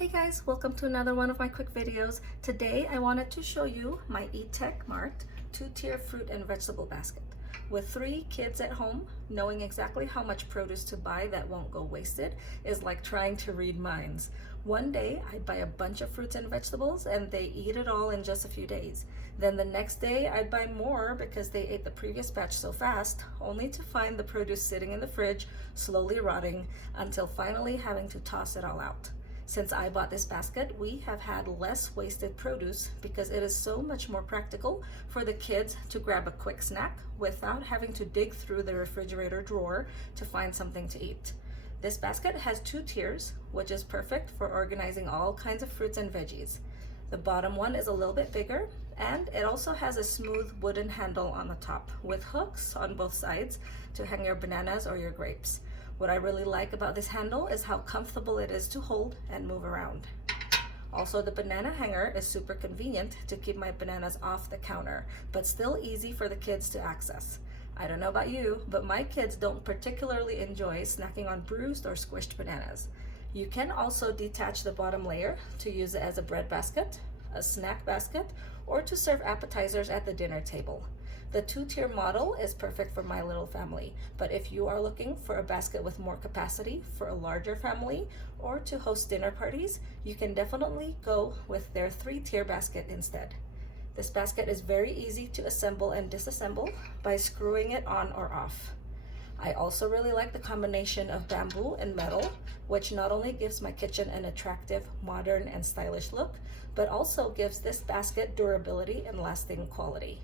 Hey guys, welcome to another one of my quick videos. Today I wanted to show you my ETECHMART two-tier fruit and vegetable basket. With 3 kids at home, knowing exactly how much produce to buy that won't go wasted is like trying to read minds. One day I'd buy a bunch of fruits and vegetables and they eat it all in just a few days. Then the next day I'd buy more because they ate the previous batch so fast, only to find the produce sitting in the fridge, slowly rotting, until finally having to toss it all out. Since I bought this basket, we have had less wasted produce because it is so much more practical for the kids to grab a quick snack without having to dig through the refrigerator drawer to find something to eat. This basket has 2 tiers, which is perfect for organizing all kinds of fruits and veggies. The bottom one is a little bit bigger, and it also has a smooth wooden handle on the top with hooks on both sides to hang your bananas or your grapes. What I really like about this handle is how comfortable it is to hold and move around. Also, the banana hanger is super convenient to keep my bananas off the counter, but still easy for the kids to access. I don't know about you, but my kids don't particularly enjoy snacking on bruised or squished bananas. You can also detach the bottom layer to use it as a bread basket, a snack basket, or to serve appetizers at the dinner table. The 2-tier model is perfect for my little family, but if you are looking for a basket with more capacity for a larger family or to host dinner parties, you can definitely go with their 3-tier basket instead. This basket is very easy to assemble and disassemble by screwing it on or off. I also really like the combination of bamboo and metal, which not only gives my kitchen an attractive, modern, and stylish look, but also gives this basket durability and lasting quality.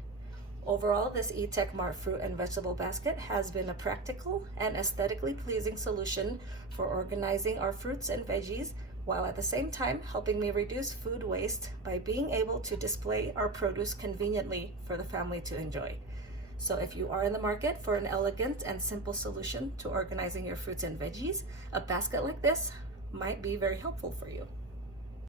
Overall, this ETECHMART fruit and vegetable basket has been a practical and aesthetically pleasing solution for organizing our fruits and veggies, while at the same time helping me reduce food waste by being able to display our produce conveniently for the family to enjoy. So if you are in the market for an elegant and simple solution to organizing your fruits and veggies, a basket like this might be very helpful for you.